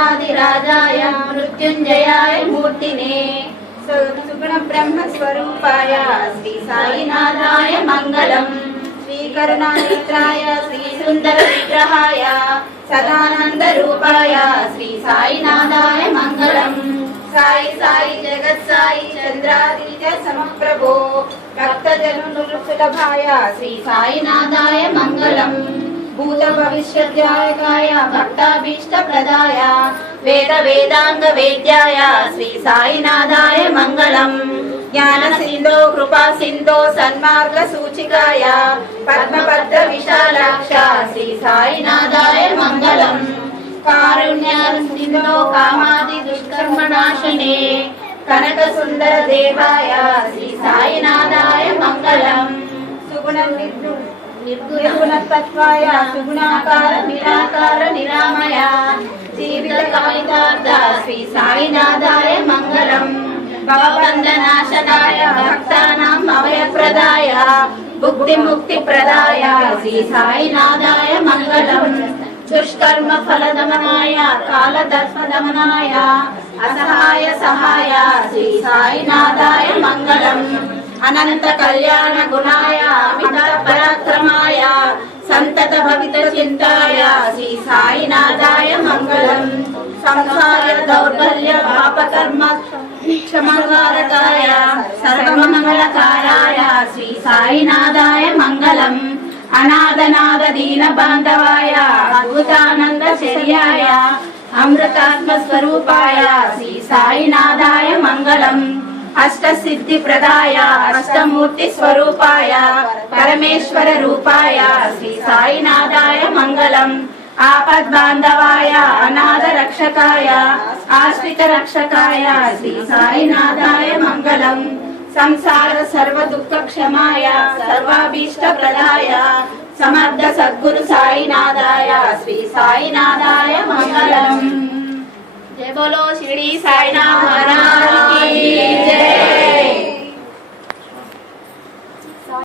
राजाय मृत्युंजयाय मूर्तिने सुगुण ब्रह्म स्वरूपाय श्री साईनाथाय मंगलम्। श्री करुणानेत्राय श्री सुंदर विग्रहाय सदानंद रूपाय श्री साईनाथाय मंगलम्। साई साई जगत साई चंद्रादित्य समप्रभो भक्तजनसुलभाय श्री साईनाथाय मंगलम्। भूत भविष्यत्याय भक्ताभीष्ट प्रदाय वेद वेदांग वेद्याय श्री साईनाथाय मंगलम्। ज्ञान सिंधो कृपा सिंधो सन्मार्ग सूचिकाय पद्मपत्र विशालाक्ष श्री साईनाथाय मंगलम्। कारुण्य सिंधो कामादि दुष्कर्मनाशने कनक सुंदर देवाय श्री साईनाथाय मंगलम्। सुगुण निर्गुण तत्वाय सुगुणाकार निराकार निरामय जीवित कामितार्थ श्री साईनाथाय मंगलम्। भवबन्धनाशनाय भक्तानां अभयप्रदाय भुक्ति मुक्ति प्रदाय श्री साईनाथाय मंगलम्। दुष्कर्म फलदमनाय कालदर्पदमनाय असहाय सहाय श्री साईनाथाय मंगलम्। अनंत कल्याण गुणाय अमित पराक्रमाय संतत भवित चिंताय श्री साईनाथाय मंगलम्। संसार दौर्बल्य पापकर्म क्षमाकारकाय सर्वमंगलकाराय श्री साईनाथाय मंगलम्। अनादनाद दीन बांधवाय अद्भुतानंद चर्याय अमृतात्म स्वरूपाय श्री साईनाथाय मंगलम्। अष्ट सिद्धि प्रदाय अष्टमूर्ति स्वरूपाय परमेश्वर रूपाय श्री साईनाथाय मंगलम्। आपद बांधवाय अनाथ रक्षकाय आश्रित रक्षकाय श्री साईनाथाय मंगलम्। संसार सर्व दुख क्षमाय सर्वाभीष्ट प्रदाय समर्थ सद्गुरु साईनाथाय श्री साईनाथाय मंगलम्। जय बोलो शिरडी साईनाथ महाराज की जय।